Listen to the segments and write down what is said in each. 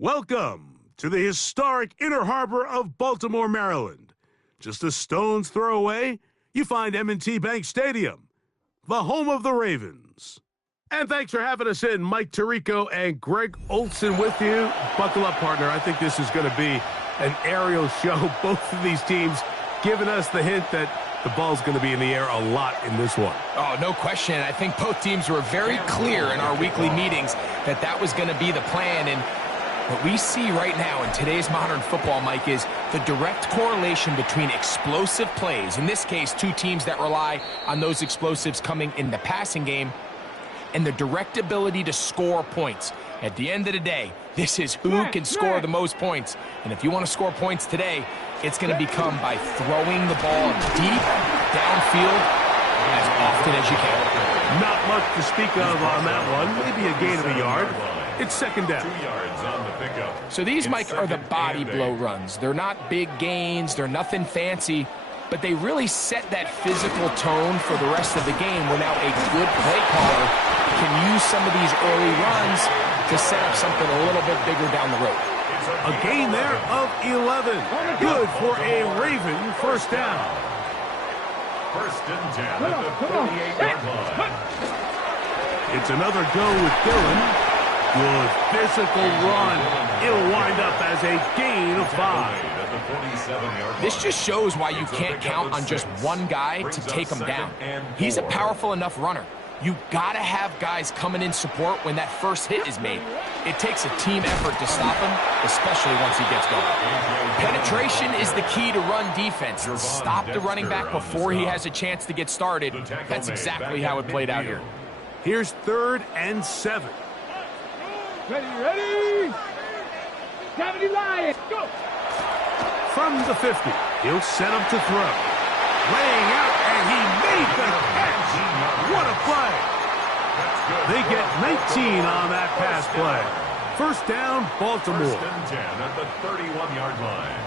Welcome to the historic Inner Harbor of Baltimore, Maryland. Just a stone's throw away, you find M&T Bank Stadium, the home of the Ravens. And thanks for having us in, Mike Tirico and Greg Olson with you. Buckle up, partner. I think this is going to be an aerial show. Both of these teams giving us the hint that the ball's going to be in the air a lot in this one. Oh, no question. I think both teams were very clear in our weekly meetings that that was going to be the plan. And what we see right now in today's modern football, Mike, is the direct correlation between explosive plays, in this case, two teams that rely on those explosives coming in the passing game, and the direct ability to score points. At the end of the day, this is who can score the most points. And if you want to score points today, it's going to become by throwing the ball deep downfield as often as you can. Not much to speak of on that one. Maybe a gain of a yard. It's second down. 2 yards on the pickup. So these, Mike, are the body blow runs. They're not big gains. They're nothing fancy. But they really set that physical tone for the rest of the game where now a good play caller can use some of these early runs to set up something a little bit bigger down the road. A gain there of 11. Good for a Raven first down. First and 10 at the 38-yard line. It's another go with Dillon. Good physical run. It'll wind up as a gain of 5. This just shows why you can't count on just one guy to take him down. He's a powerful enough runner. You gotta have guys coming in support when that first hit is made. It takes a team effort to stop him, especially once he gets going. Penetration is the key to run defense. Stop the running back before he has a chance to get started. That's exactly how it played out here. Here's 3rd and 7. Ready? 70 Lions, go! From the 50, he'll set up to throw. Laying out, and he made the catch. What a play. They get 19 on that pass play. First down, Baltimore. First and 10 at the 31-yard line.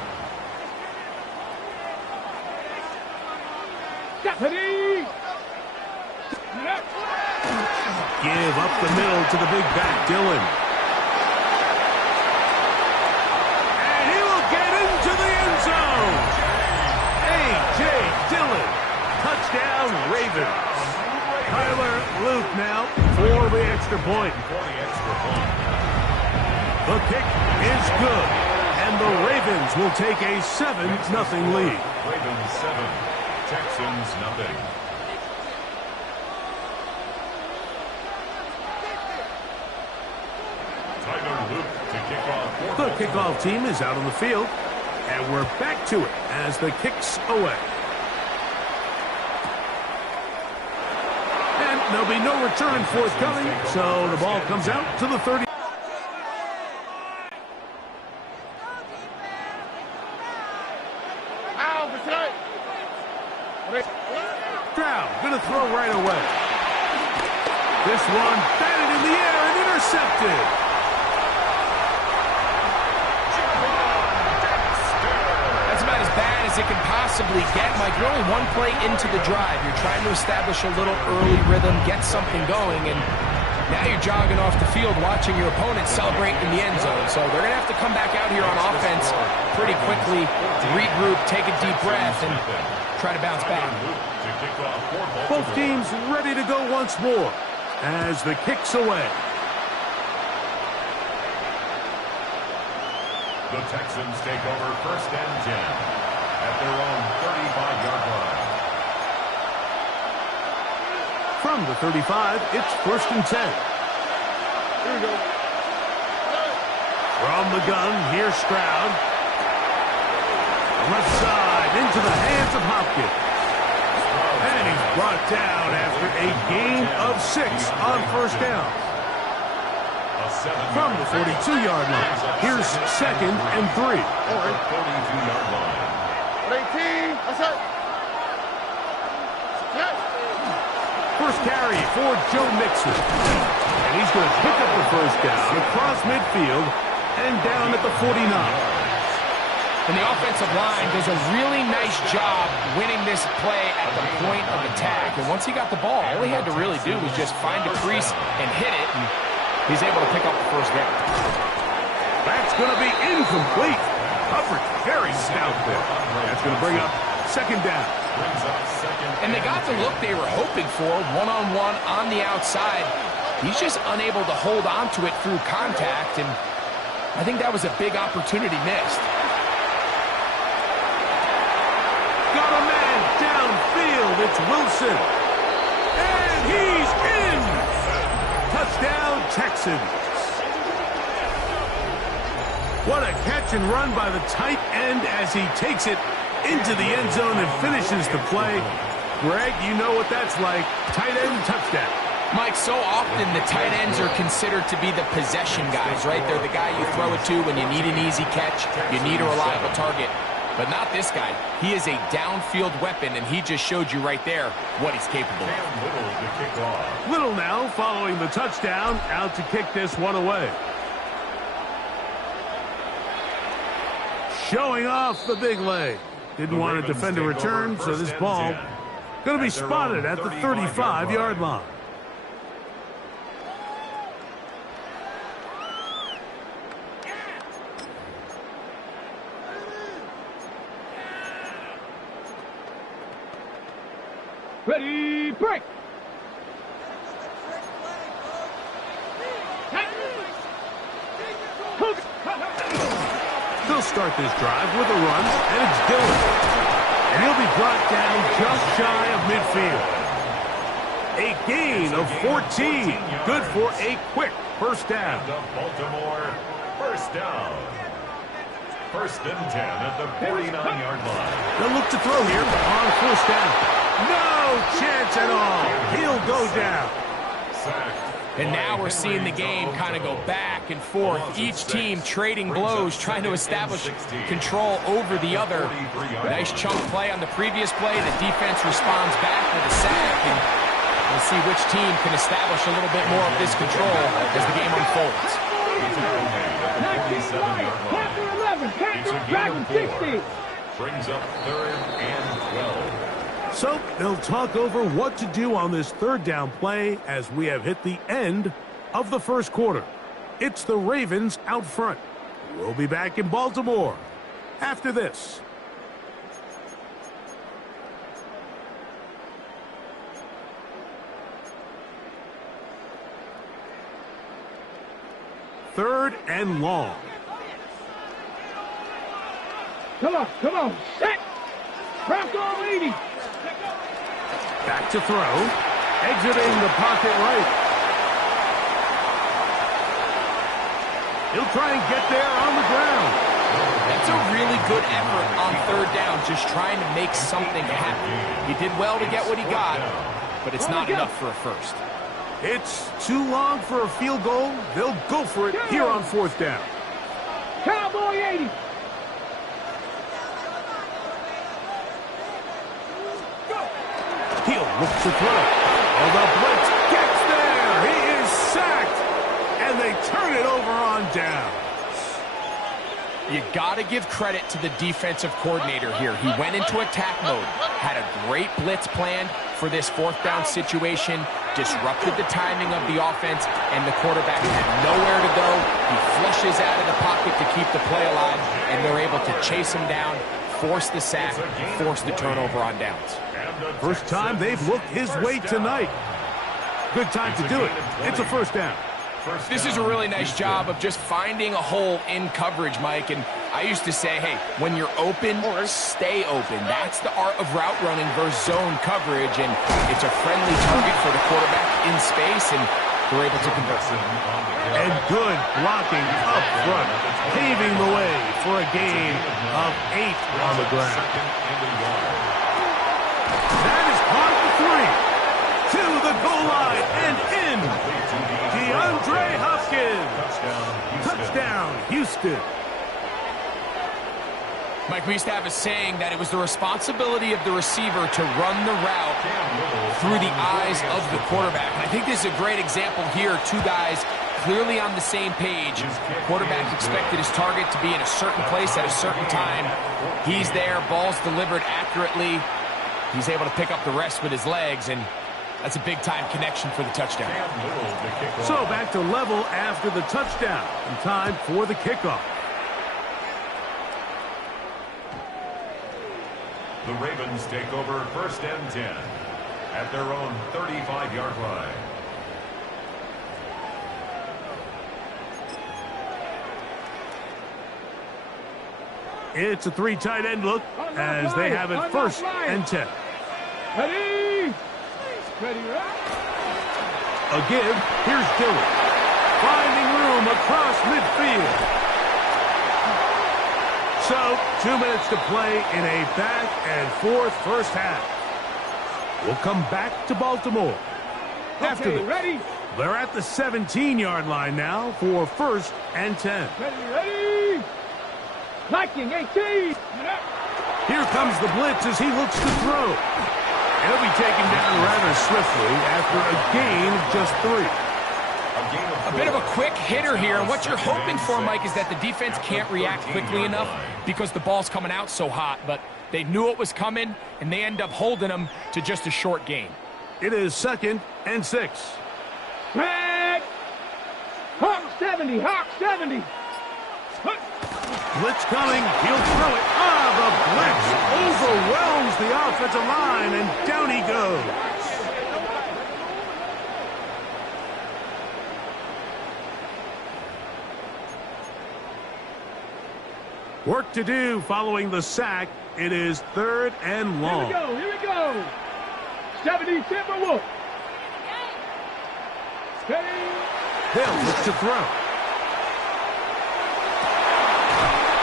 Give up the middle to the big back, Dillon. And he will get into the end zone. A.J. Dillon. Touchdown, Ravens. Tyler Luke now for the extra point. The kick is good, and the Ravens will take a 7-0 lead. Ravens 7, Texans nothing. Tyler Luke to kick off. The kickoff team is out on the field, and we're back to it as the kick's away. There'll be no return forthcoming, so the ball comes out to the 30. Stroud gonna throw right away. This one batted in the air and intercepted. That's about as bad as it can possibly get, Mike. You're only one play into the drive. You're trying to establish a little early rhythm, get something going, and now you're jogging off the field watching your opponent celebrate in the end zone. So they're going to have to come back out here on offense pretty quickly, regroup, take a deep breath, and try to bounce back. Both teams ready to go once more as the kick's away. The Texans take over first and 10 at their own 35-yard line. From the 35, it's first and 10. Here we go. From the gun, here's Stroud. Left side into the hands of Hopkins. And he's brought down after a gain of 6 on first down. From the 42-yard line, here's second and 3. 42-yard line. 18, that's it. First carry for Joe Mixon. And he's going to pick up the first down across midfield and down at the 49. And the offensive line does a really nice job winning this play at the point of attack. And once he got the ball, all he had to really do was just find a crease and hit it. And he's able to pick up the first down. Back going to be incomplete. Coverage very stout there. That's going to bring up second down. And they got the look they were hoping for, one-on-one on the outside. He's just unable to hold on to it through contact, and I think that was a big opportunity missed. Got a man downfield. It's Wilson. And he's in. Touchdown, Texans. What a catch and run by the tight end as he takes it into the end zone and finishes the play. Greg, you know what that's like. Tight end touchdown. Mike, so often the tight ends are considered to be the possession guys, right? They're the guy you throw it to when you need an easy catch, you need a reliable target. But not this guy. He is a downfield weapon, and he just showed you right there what he's capable of. Little now following the touchdown, out to kick this one away. Showing off the big leg. Didn't want to defend a return, so this ball going to be spotted at the 35-yard line. Ready, break. They'll start this drive with a run, and it's Dillon. And he'll be brought down just shy of midfield. A gain of 14. Good for a quick first down. Baltimore, first down. First and 10 at the 49-yard line. They'll look to throw here on first down. No chance at all. He'll go down. And now we're seeing the game kind of go back and forth. Each team trading blows, trying to establish control over the other. Nice chunk play on the previous play. The defense responds back with a sack. And we'll see which team can establish a little bit more of this control as the game unfolds. Brings up third and 12. So they'll talk over what to do on this third down play as we have hit the end of the first quarter. It's the Ravens out front. We'll be back in Baltimore after this. Third and long. Come on, set. Bronco 80. Back to throw. Exiting the pocket right. He'll try and get there on the ground. That's a really good effort on third down, just trying to make something happen. He did well to get what he got, but it's not enough for a first. It's too long for a field goal. They'll go for it here on fourth down. Cowboy 80. He'll look to throw. Oh, the blitz gets there. He is sacked. And they turn it over on down. You got to give credit to the defensive coordinator here. He went into attack mode, had a great blitz plan for this fourth down situation, disrupted the timing of the offense, and the quarterback had nowhere to go. He flushes out of the pocket to keep the play alive, and they're able to chase him down, force the sack, force the turnover on downs. First time they've looked his way tonight. Good time to do it. It's a first down. This is a really nice job of just finding a hole in coverage, Mike. And I used to say, hey, when you're open, stay open. That's the art of route running versus zone coverage. And it's a friendly target for the quarterback in space, and they're able to convert. And good blocking up front, paving the way for a gain of 8 on the ground. That is part of the 3. To the goal line and in. DeAndre Hopkins. Touchdown, Houston. Mike, we used to have a saying that it was the responsibility of the receiver to run the route through the eyes of the quarterback. And I think this is a great example here. Two guys clearly on the same page. Quarterback expected his target to be in a certain place at a certain time. He's there, ball's delivered accurately. He's able to pick up the rest with his legs, and that's a big-time connection for the touchdown. So back to level after the touchdown. And time for the kickoff. The Ravens take over 1st and 10 at their own 35-yard line. It's a 3 tight end look as they have it 1st and 10. Ready? Ready, right? A give. Here's Dillon. Finding room across midfield. So, 2 minutes to play in a back-and-forth first half. We'll come back to Baltimore. After this, ready? They're at the 17-yard line now for 1st and 10. Ready? Liking 18. Here comes the blitz as he looks to throw. He'll be taken down rather swiftly after a gain of just 3. A bit of a quick hitter here. What you're hoping for, Mike, is that the defense can't react quickly enough because the ball's coming out so hot. But they knew it was coming, and they end up holding them to just a short gain. It is 2nd and 6. Back. Hawk 70. Hawk 70. Blitz coming. He'll throw it. The blitz overwhelms the offensive line, and down he goes. Work to do following the sack. It is 3rd and long. Here we go. 70 Timberwolf. Steady. Hill looks to throw.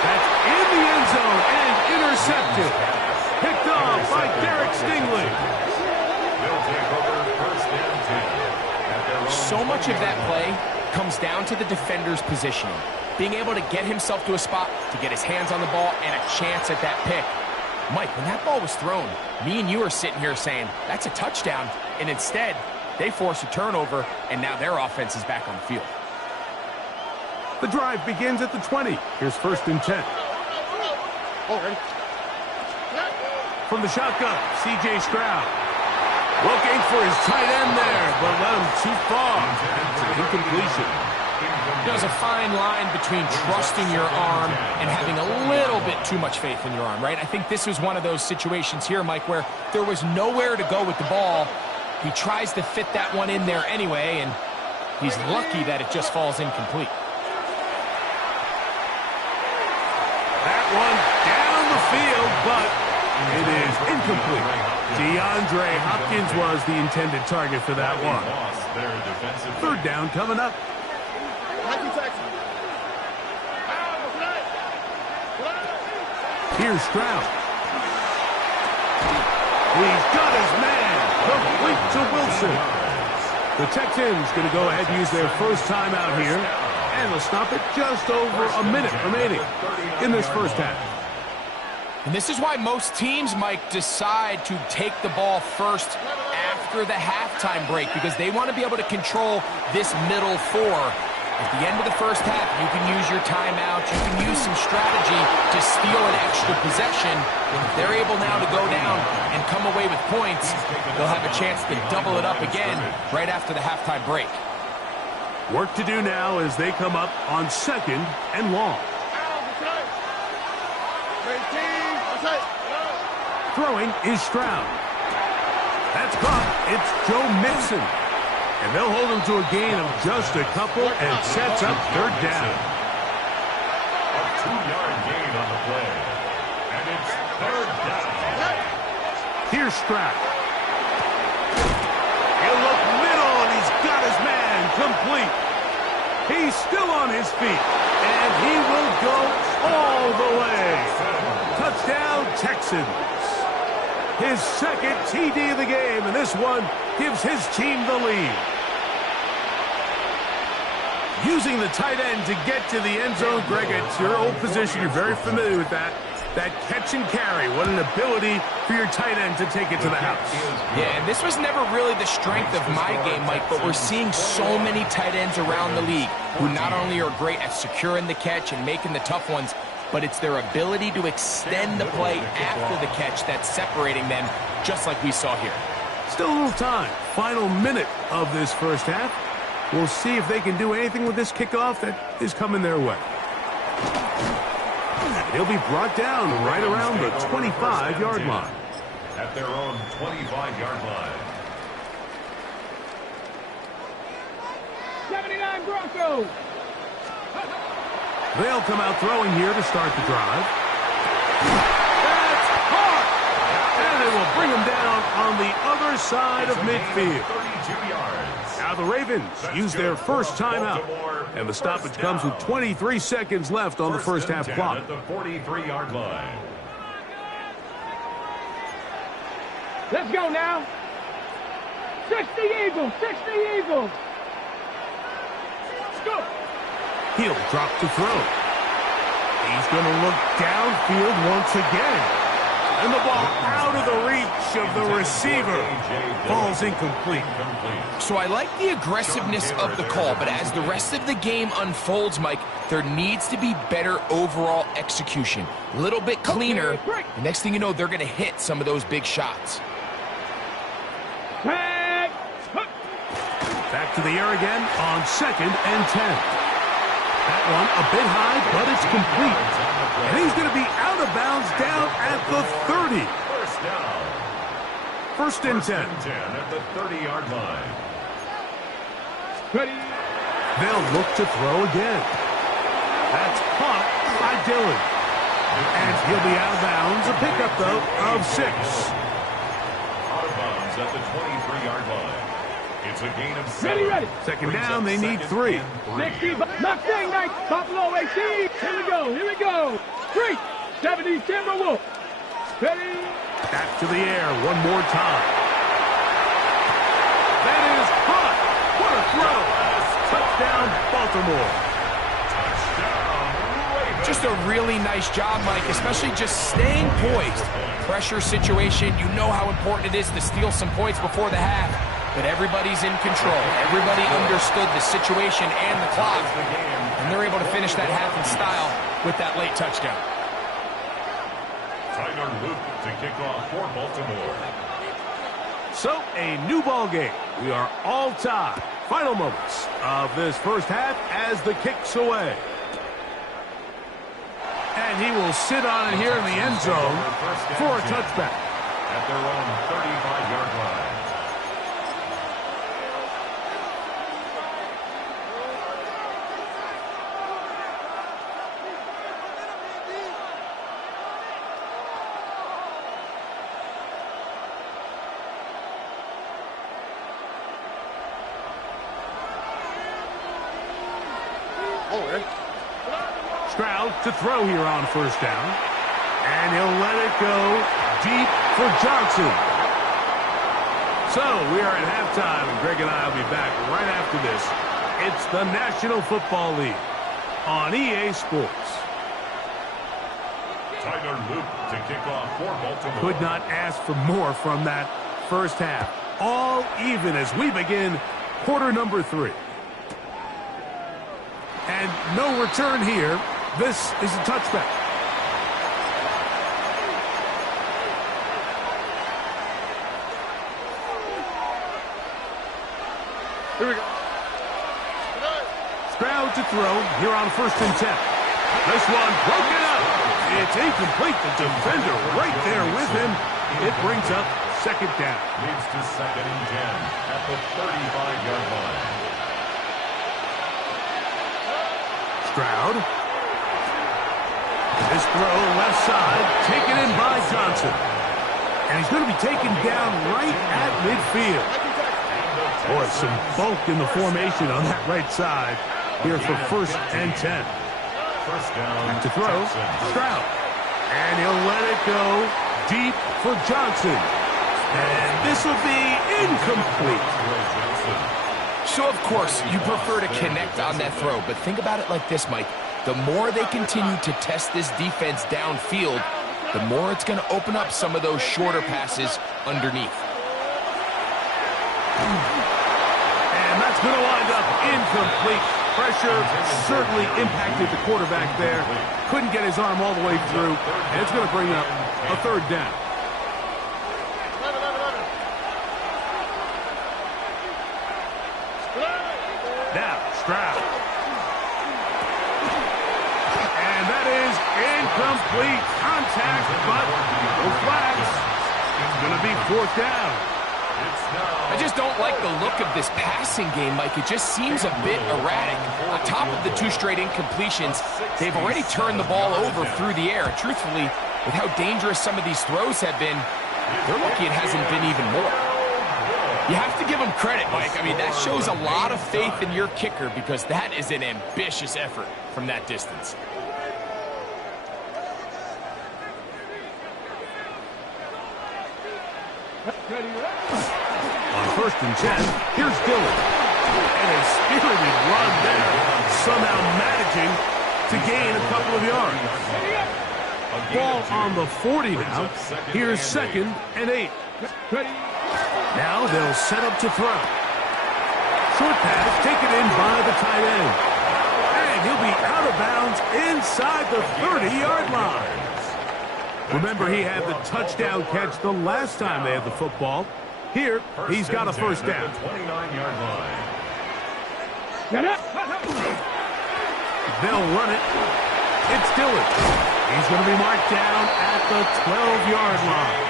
That's in the end zone and intercepted. Picked off by Derek Stingley. They'll take over 1st and 10. So much of that play comes down to the defender's positioning. Being able to get himself to a spot, to get his hands on the ball, and a chance at that pick. Mike, when that ball was thrown, me and you are sitting here saying, that's a touchdown. And instead, they force a turnover, and now their offense is back on the field. The drive begins at the 20. Here's 1st and 10. From the shotgun, C.J. Stroud. Looking for his tight end there, but let him too far. It's an incompletion. There's a fine line between trusting your arm and having a little bit too much faith in your arm, right? I think this was one of those situations here, Mike, where there was nowhere to go with the ball. He tries to fit that one in there anyway, and he's lucky that it just falls incomplete. That one down the field, but it is incomplete. DeAndre Hopkins was the intended target for that one. 3rd down coming up. Here's Stroud. He's got his man. Complete to Wilson. The Texans going to go ahead and use their first timeout here. And they'll stop it just over a minute remaining in this first half. And this is why most teams, Mike, decide to take the ball first after the halftime break, because they want to be able to control this middle 4. At the end of the first half, you can use your timeout, you can use some strategy to steal an extra possession. And if they're able now to go down and come away with points, they'll have a chance to double it up again right after the halftime break. Work to do now as they come up on 2nd and long. Throwing is Stroud. That's caught. It's Joe Mixon. And they'll hold him to a gain of just a couple and sets up 3rd down. A 2-yard gain on the play. And it's 3rd down. Here's Stroud. He'll look middle, and he's got his man complete. He's still on his feet, and he will go all the way. Touchdown, Texans. His 2nd TD of the game, and this one gives his team the lead. Using the tight end to get to the end zone, Greg, it's your old position. You're very familiar with that. That catch and carry. What an ability for your tight end to take it to the house. Yeah, and this was never really the strength of my game, Mike, but we're seeing so many tight ends around the league who not only are great at securing the catch and making the tough ones, but it's their ability to extend the play after the catch that's separating them, just like we saw here. Still a little time. Final minute of this first half. We'll see if they can do anything with this kickoff that is coming their way. He'll be brought down right around the 25-yard line. At their own 25-yard line. 79 Broncos. They'll come out throwing here to start the drive. That's hard! And they will bring him down on the other side of midfield. 32 yards. Now the Ravens use their first timeout. And the stoppage comes with 23 seconds left on the first half clock. At the 43-yard line. Let's go now. 60 Eagles. 60 Eagles. Let's go. He'll drop to throw. He's going to look downfield once again. And the ball out of the reach of the receiver. Falls incomplete. So I like the aggressiveness of the call, but as the rest of the game unfolds, Mike, there needs to be better overall execution. A little bit cleaner. The next thing you know, they're going to hit some of those big shots. Tag. Back to the air again on 2nd and 10. That one a bit high, but it's complete. And he's going to be out of bounds down at the 30. First down. First and 10. 10 at the 30-yard line. Ready. They'll look to throw again. That's caught by Dillon. And he'll be out of bounds. A pickup, though, of 6. Out of bounds at the 23-yard line. It's a gain of 7. Ready. Second down, they need 3. Next team. Knock dang night. Buffalo 18. Here we go. 3. 70 Timberwolves. Ready. Back to the air one more time. That is caught. What a throw. Touchdown, Baltimore. Touchdown, Ravens. Just a really nice job, Mike, especially just staying poised. Pressure situation, you know how important it is to steal some points before the half. But everybody's in control. Everybody understood the situation and the clock. And they're able to finish that half in style with that late touchdown. Tyler Luke to kick off for Baltimore. So, a new ball game. We are all tied. Final moments of this first half as the kick's away. And he will sit on it here in the end zone for a touchback. At their own 35-yard line. Stroud to throw here on first down. And he'll let it go deep for Johnson. So we are at halftime, and Greg and I will be back right after this. It's the National Football League on EA Sports. Tyler Luke to kick off for Baltimore. Could not ask for more from that first half. All even as we begin quarter number 3. And no return here. This is a touchback. Here we go. Stroud to throw here on 1st and 10. This one broken up. It's incomplete. The defender right there with him. It brings up 2nd down. Leads to 2nd and 10 at the 35-yard line. Stroud. This throw left side taken in by Johnson. And he's going to be taken down right at midfield. Boy, some bulk in the formation on that right side here for 1st and 10. First down. Back to throw. Stroud. And he'll let it go deep for Johnson. And this will be incomplete. So, of course, you prefer to connect on that throw, but think about it like this, Mike. The more they continue to test this defense downfield, the more it's going to open up some of those shorter passes underneath. And that's going to wind up incomplete. Pressure certainly impacted the quarterback there. Couldn't get his arm all the way through, and it's going to bring up a 3rd down. Now, Stroud. And that is Incomplete contact, but no flags. It's going to be fourth down. I just don't like the look of this passing game, Mike. It just seems a bit erratic. On top of the 2 straight incompletions, they've already turned the ball over through the air. Truthfully, with how dangerous some of these throws have been, they're lucky it hasn't been even more. You have to give them credit, Mike. I mean, that shows a lot of faith in your kicker because that is an ambitious effort from that distance. On 1st and 10, here's Dillon. And a spirited run there, somehow managing to gain a couple of yards. Ball on the 40 now. Here's 2nd and 8. Now they'll set up to throw. Short pass taken in by the tight end. And he'll be out of bounds inside the 30-yard line. Remember, he had the touchdown catch the last time they had the football. Here, he's got a first down. 29-yard line. They'll run it. It's Dillon. He's going to be marked down at the 12-yard line.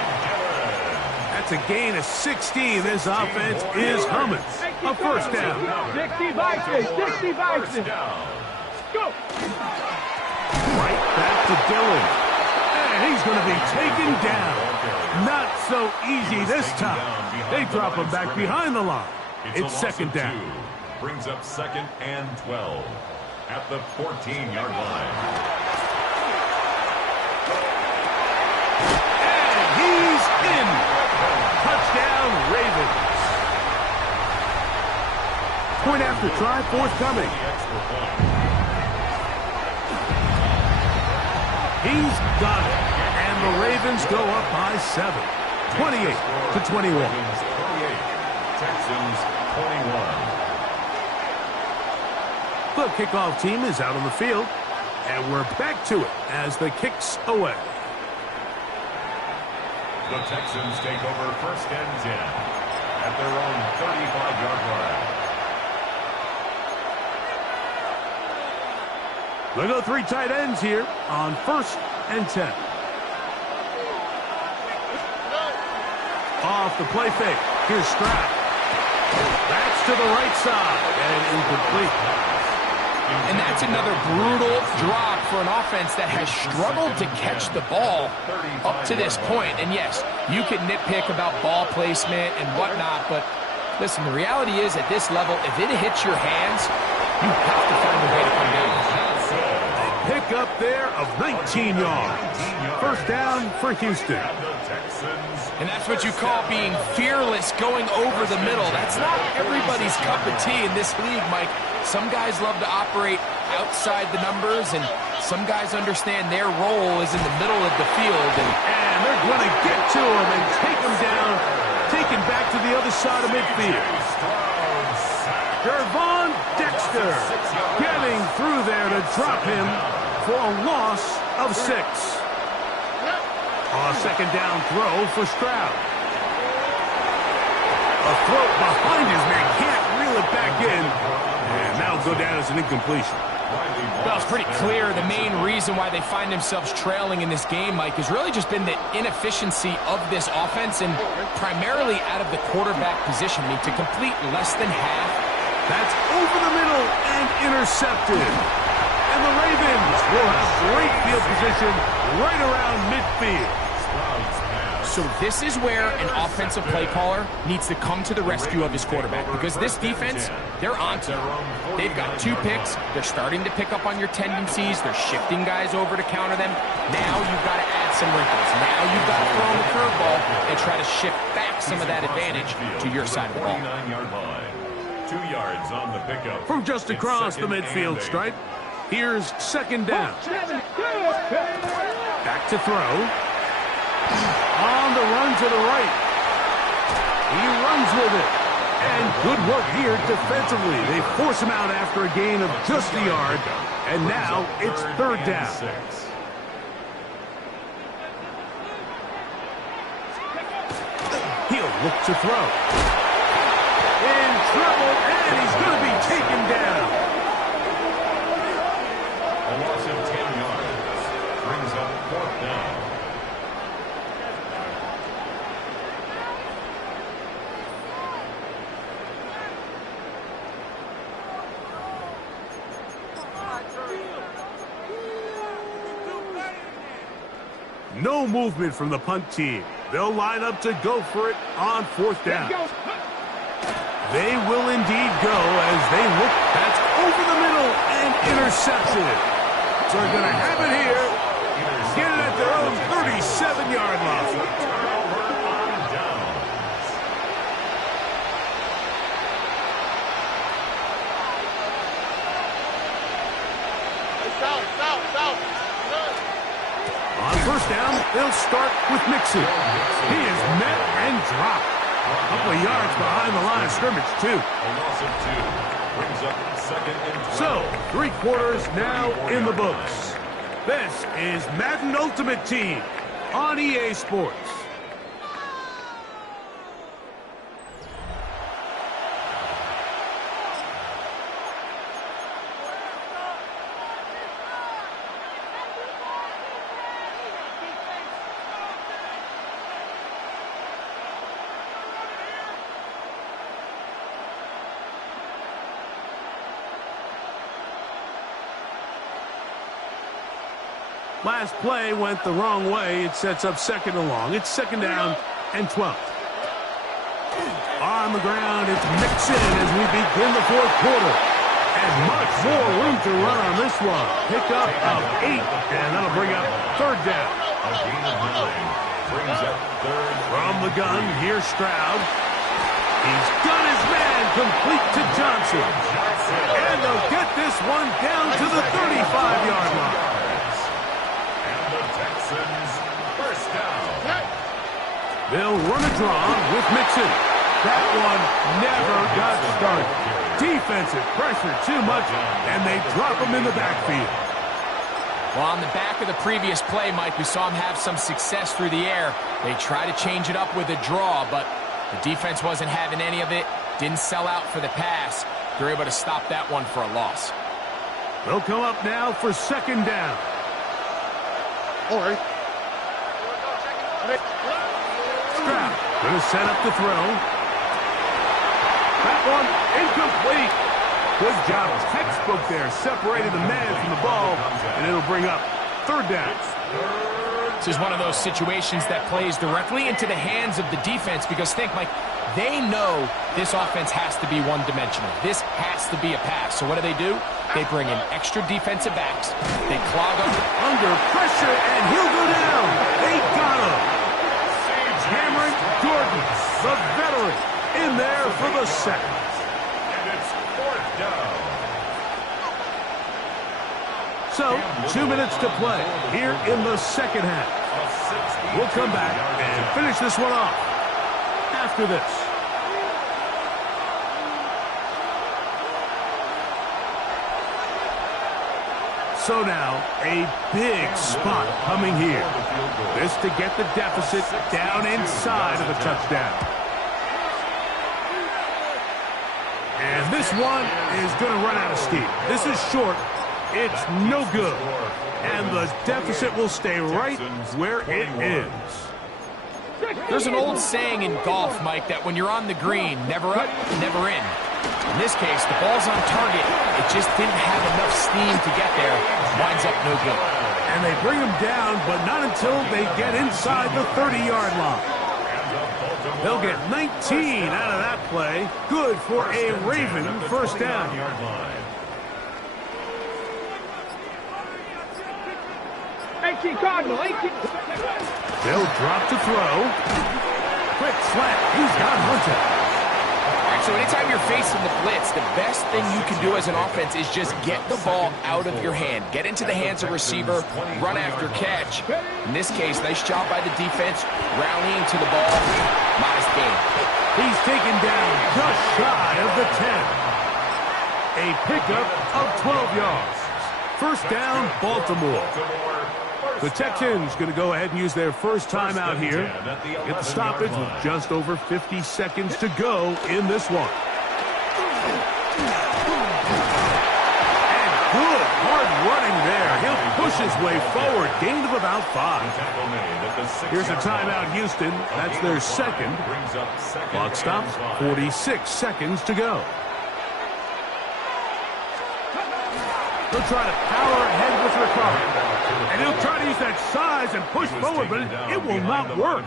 That's a gain of 16. This offense is humming. A first down. 60 Go. Right back to Dillon. And he's going to be taken down. Not so easy this time. They drop him back behind the line. It's 2nd down. Brings up 2nd and 12 at the 14-yard line. And he's in. Touchdown, Ravens. Point after try forthcoming. He's got it. And the Ravens go up by 7. 28-21. Texans 21. The kickoff team is out on the field. And we're back to it as the kick's away. The Texans take over 1st and 10 at their own 35-yard line. They go 3 tight ends here on 1st and 10. Off the play fake. Here's Stroud. That's to the right side and incomplete. And that's another brutal drop for an offense that has struggled to catch the ball up to this point. And yes, you can nitpick about ball placement and whatnot, but listen, the reality is at this level, if it hits your hands, you have to find a way to come down. Pick up there of 19 yards. First down for Houston. And that's what you call being fearless, going over the middle. That's not everybody's cup of tea in this league, Mike. Some guys love to operate outside the numbers, and some guys understand their role is in the middle of the field. And they're going to get to him and take him down, take him back to the other side of midfield. Gervon Dexter getting through there to drop him for a loss of 6. A 2nd down throw for Stroud. A throw behind his man, can't reel it back in. And that'll go down as an incompletion. Well, it's pretty clear the main reason why they find themselves trailing in this game, Mike, has really just been the inefficiency of this offense and primarily out of the quarterback position. I mean, to complete less than half. That's over the middle and intercepted. And the Ravens will have great field position right around midfield. So this is where an offensive play caller needs to come to the rescue of his quarterback, because this defense, they're onto it. They've got 2 picks. They're starting to pick up on your tendencies. They're shifting guys over to counter them. Now you've got to add some wrinkles. Now you've got to throw them a curveball and try to shift back some of that advantage to your side of the ball. 49-yard line. 2 yards on the pickup. From just across the midfield stripe, here's 2nd down. Back to throw. On the run to the right. He runs with it. And good work here defensively. They force him out after a gain of just a yard. And now it's 3rd down. He'll look to throw. In trouble, and he's going to be taken down. A loss of 10 yards brings up No movement from the punt team. They'll line up to go for it on 4th down. They will indeed go as they look. That's over the middle and intercepted. So they're going to have it here. Get it at their own 37-yard line. On 1st down, they'll start with Mixon. He is met and dropped. A couple of yards behind the line of scrimmage, too. So, 3 quarters now in the books. This is Madden Ultimate Team on EA Sports. Last play went the wrong way. It sets up 2nd and long. It's 2nd down and 12. On the ground, it's Mixon as we begin the 4th quarter. And much more room to run on this one. Pick up of 8, and that'll bring up 3rd down. From the gun, here's Stroud. He's got his man complete to Johnson. And they'll get this one down to the 35-yard line. First down. They'll run a draw with Mixon. That one never got started. Defensive pressure too much, and they drop him in the backfield. Well, on the back of the previous play, Mike, we saw him have some success through the air. They try to change it up with a draw, but the defense wasn't having any of it. Didn't sell out for the pass. They're able to stop that one for a loss. They'll come up now for 2nd down. All right. Stroud going to set up the throw. That one incomplete. Good job. Textbook there. Separated the man from the ball, and it'll bring up 3rd down. This is one of those situations that plays directly into the hands of the defense because think, Mike, they know this offense has to be one-dimensional. This has to be a pass. So what do? They bring in extra defensive backs. They clog up. Under pressure, and he'll go down. They got him. Cameron Jordan, the veteran, in there for the sack. And it's 4th down. So, 2 minutes to play here in the 2nd half. We'll come back and finish this one off after this. So now, a big spot coming here. This to get the deficit down inside of a touchdown. And this one is going to run out of steam. This is short. It's no good. And the deficit will stay right where it is. There's an old saying in golf, Mike, that when you're on the green, never up, never in. In this case, the ball's on target. It just didn't have enough steam to get there. Winds up no good. And they bring him down, but not until they get inside the 30-yard line. They'll get 19 out of that play. Good for a Raven 1st down. 18 Cardinal, 18. They'll drop to throw. Quick slant. He's got Hunter. All right, so anytime you're facing the blitz, the best thing you can do as an offense is just get the ball out of your hand. Get into the hands of receiver, run after catch. In this case, nice job by the defense, rallying to the ball. Modest gain. He's taken down just shy of the 10. A pickup of 12 yards. 1st down, Baltimore. The Texans going to go ahead and use their first timeout here. Get the stoppage with just over 50 seconds to go in this one. And good hard running there. He'll push his way forward. Gain of about 5. Here's a timeout, Houston. That's their 2nd. Clock stops. 46 seconds to go. He'll try to power ahead with recovery. And he'll try to use that size and push forward, but it will not work.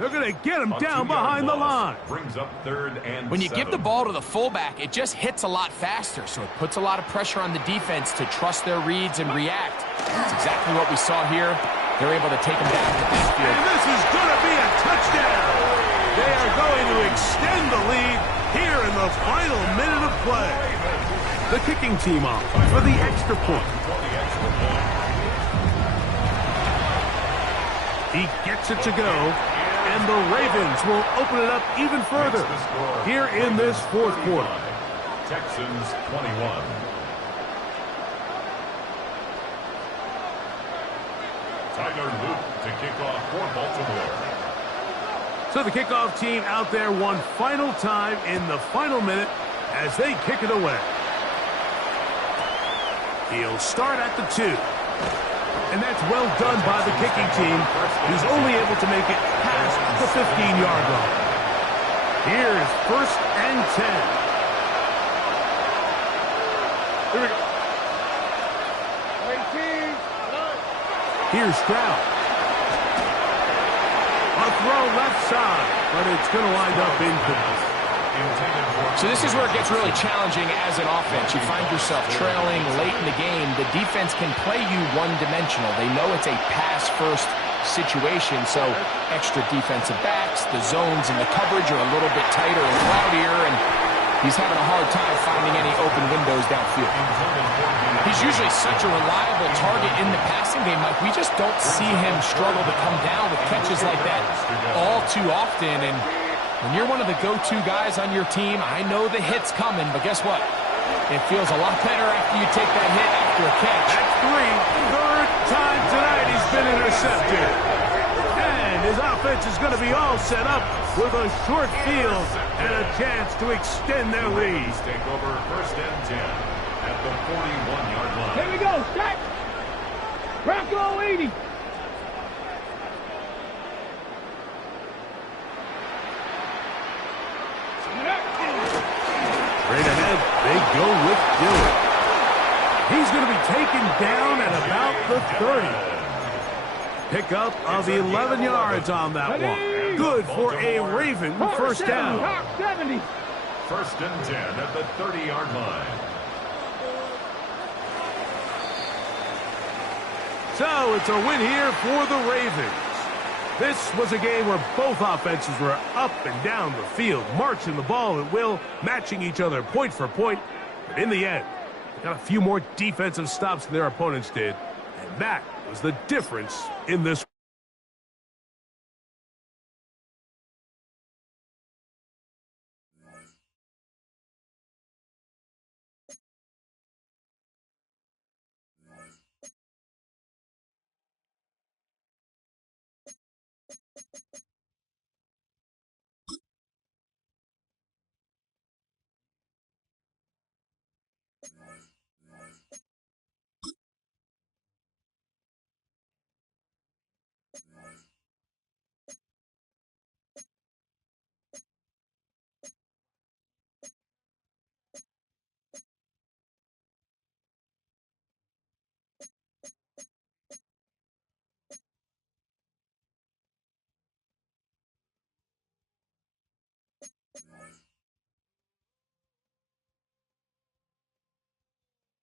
They're going to get him down behind the line. Brings up 3rd and When you 7. give the ball to the fullback, it just hits a lot faster, so it puts a lot of pressure on the defense to trust their reads and react. That's exactly what we saw here. They're able to take him down in the backfield. And this is going to be a touchdown. They are going to extend the lead here in the final minute of play. The kicking team off for the extra point. He gets it to go, and the Ravens will open it up even further here in this fourth quarter. Texans 21. Tyler Luke to kick off for Baltimore. So the kickoff team out there one final time in the final minute as they kick it away. He'll start at the 2. And that's well done by the kicking team. He's only able to make it past the 15-yard line. Here's 1st and 10. Here we go. Here's Stroud. A throw left side, but it's going to wind up incomplete. So this is where it gets really challenging as an offense. You find yourself trailing late in the game. The defense can play you one-dimensional. They know it's a pass-first situation, so extra defensive backs, the zones and the coverage are a little bit tighter and cloudier, and he's having a hard time finding any open windows downfield. He's usually such a reliable target in the passing game. Like, we just don't see him struggle to come down with catches like that all too often, and when you're one of the go-to guys on your team, I know the hit's coming, but guess what? It feels a lot better after you take that hit after a catch. That's 3rd time tonight he's been intercepted. And his offense is going to be all set up with a short field and a chance to extend their lead. Take over 1st and 10 at the 41-yard line. Here we go, set. Bronco 80. Straight ahead, they go with Dillon. He's going to be taken down at about the 30. Pickup of 11 yards on that one. Good for a Raven first down. 70. 1st and 10 at the 30-yard line. So it's a win here for the Ravens. This was a game where both offenses were up and down the field, marching the ball at will, matching each other point for point. But in the end, they got a few more defensive stops than their opponents did. And that was the difference in this